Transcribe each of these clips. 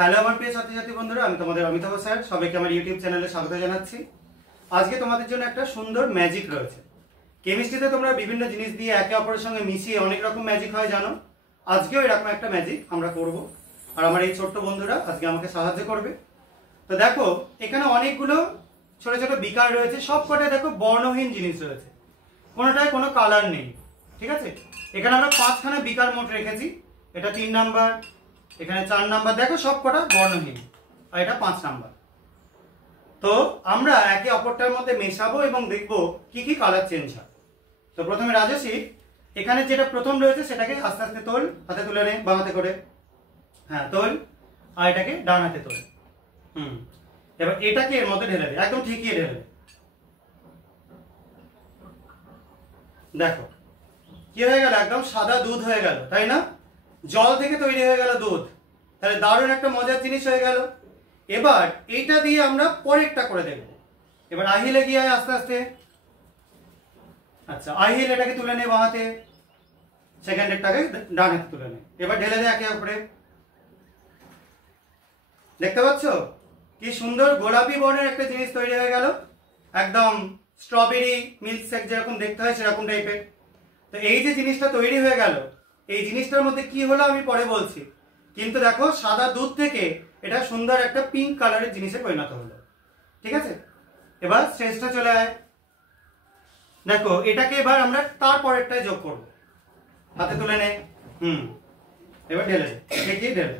Hello আমার প্রিয় ছাত্রছাত্রী বন্ধুরা, আমি তোমাদের অমিতাভ স্যার। সবাইকে আমার ইউটিউব চ্যানেলে স্বাগত জানাচ্ছি। আজকে তোমাদের জন্য একটা সুন্দর ম্যাজিক রয়েছে। কেমিস্ট্রিতে তোমরা বিভিন্ন জিনিস দিয়ে একে অপরের সঙ্গে মিশিয়ে অনেক রকম ম্যাজিক হয় জানো। আজকেও এরকম একটা ম্যাজিক আমরা করব, আর আমার এই ছোট্ট বন্ধুরা আজকে আমাকে সাহায্য করবে। তো দেখো, এখানে অনেকগুলো ছোট ছোট বিকার রয়েছে, সব কটায় দেখো বর্ণহীন জিনিস রয়েছে, কোনোটায় কোনো কালার নেই। ঠিক আছে, এখানে আমরা 5খানা বিকার মোট রেখেছি। এটা 3 নাম্বার, এখানে 4 নাম্বার, দেখো সব কটা বর্ণহীন, আর এটা 5 নাম্বার। তো আমরা একে অপরটার মধ্যে মেশাবো এবং দেখবো কি কি কালার চেঞ্জ হয়। তো প্রথমে রাজস্বী, এখানে যেটা প্রথম রয়েছে সেটাকে আস্তে আস্তে তোল, হাতে তুলে নে, বাঁ হাতে করে। হ্যাঁ তোল, আর এটাকে ডান হাতে তোল। এবার এটাকে এর মধ্যে ঢেলে দে, একদম ঠিকই ঢেলে দে। দেখো কি হয়ে গেল, একদম সাদা দুধ হয়ে গেল, তাই না? জল থেকে তৈরি হয়ে গেল দুধ, তাহলে দারুণ একটা মজার জিনিস হয়ে গেল। এবার এইটা দিয়ে আমরা পরেরটা করে দেখব। এবার আহিলে গিয়ে আস্তে আস্তে। আচ্ছা, আহিল এটাকে তুলে নে বাঁ হাতে, সেকেন্ডেরটাকে ডান হাতে তুলে নে। এবার ঢেলে দে একে অপরে। দেখতে পাচ্ছ কি সুন্দর গোলাপি বর্ণের একটা জিনিস তৈরি হয়ে গেল, একদম স্ট্রবেরি মিল্ক শেক যেরকম দেখতে হয় সেরকম টাইপের। তো এই যে জিনিসটা তৈরি হয়ে গেল, এই জিনিসটার মধ্যে কি হলো আমি পরে বলছি, কিন্তু দেখো সাদা দুধ থেকে এটা সুন্দর একটা পিঙ্ক কালারের জিনিসে পরিণত হলো। ঠিক আছে, এবার শেষটা চলে আয়। দেখো এটাকে এবার আমরা তারপরেরটায় যোগ করব। হাতে তুলে নে, এবার ঢেলে দেখি, ঢেলে।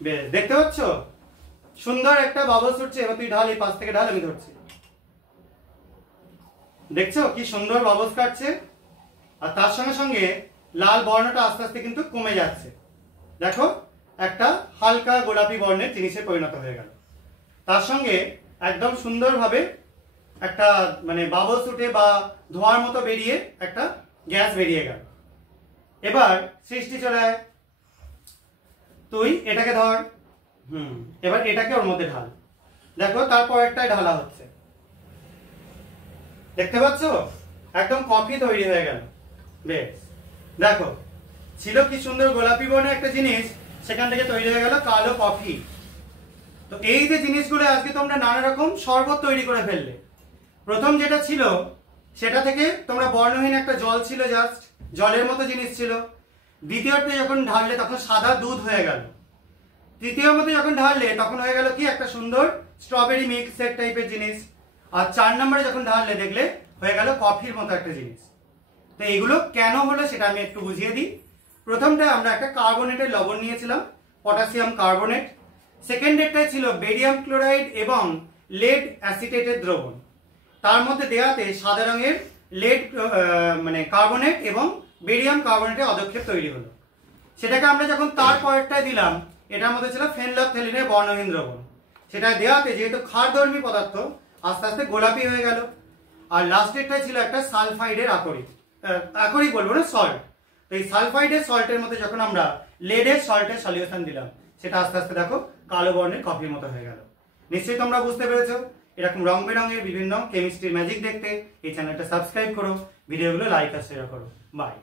বেশ, দেখতে পাচ্ছ সুন্দর একটা বাবলস উঠছে। এবার তুই ঢাল, এই পাশ থেকে ঢাল, আমি ধরছি। দেখছো কি সুন্দর বাবলস কাটছে, আর তার সঙ্গে সঙ্গে লাল বর্ণটা আস্তে আস্তে কিন্তু কমে যাচ্ছে। দেখো একটা হালকা গোলাপি বর্ণের জিনিসে পরিণত হয়ে গেল। তার সঙ্গে একদম সুন্দরভাবে একটা মানে বাবলস উঠে বা ধোঁয়ার মতো বেরিয়ে একটা গ্যাস বেরিয়ে গেল। এবার সৃষ্টি চলে আয়, তুই এটাকে ধর, এবার এটাকে ওর মধ্যে ঢাল। দেখো তারপরেরটাই ঢালা হচ্ছে, দেখতে পাচ্ছ একদম কফি তৈরি হয়ে গেল। বেশ, দেখো ছিল কি সুন্দর গোলাপি বর্ণের একটা জিনিস, সেখান থেকে তৈরি হয়ে গেল কালো কফি। তো এই যে জিনিসগুলো আজকে তোমরা নানা রকম শরবত তৈরি করে ফেললে। প্রথম যেটা ছিল সেটা থেকে তোমরা বর্ণহীন একটা জল ছিল, জাস্ট জলের মতো জিনিস ছিল। দ্বিতীয়তে যখন ঢাললে তখন সাদা দুধ হয়ে গেল। তৃতীয় মতো যখন ঢাললে তখন হয়ে গেল কি একটা সুন্দর স্ট্রবেরি মিল্ক শেক টাইপের জিনিস। আর 4 নম্বরে যখন ঢাললে দেখলে হয়ে গেল কফির মতো একটা জিনিস। তো এইগুলো কেন হলো সেটা আমি একটু বুঝিয়ে দিই। প্রথমটা আমরা একটা কার্বনেটের লবণ নিয়েছিলাম, পটাশিয়াম কার্বনেট। সেকেন্ডেরটাই ছিল বেরিয়াম ক্লোরাইড এবং লেড অ্যাসিটেটের দ্রবণ। তার মধ্যে দেওয়াতে সাদা রঙের লেড মানে কার্বনেট এবং বেরিয়াম কার্বনেটের অদক্ষেপ তৈরি হলো। সেটাকে আমরা যখন তারপরেরটায় দিলাম, এটার মধ্যে ছিল ফেনলফথেলিনের বর্ণহীন দ্রবণ। সেটা দেওয়াতে যেহেতু ক্ষারধর্মী পদার্থ আস্তে আস্তে গোলাপি হয়ে গেল। আর লাস্টেরটাই ছিল একটা সালফাইডের আকরিক বলবো না, সল্ট। তো এই সালফাইডের সল্টের মধ্যে যখন আমরা লেডের সল্টের সলিউশন দিলাম, সেটা আস্তে আস্তে দেখো কালো বর্ণের কফির মতো হয়ে গেল। নিশ্চয়ই তোমরা বুঝতে পেরেছো। এরকম রং বেরঙের বিভিন্ন কেমিস্ট্রি ম্যাজিক দেখতে এই চ্যানেলটা সাবস্ক্রাইব করো, ভিডিওগুলো লাইক আর শেয়ার করো। বাই।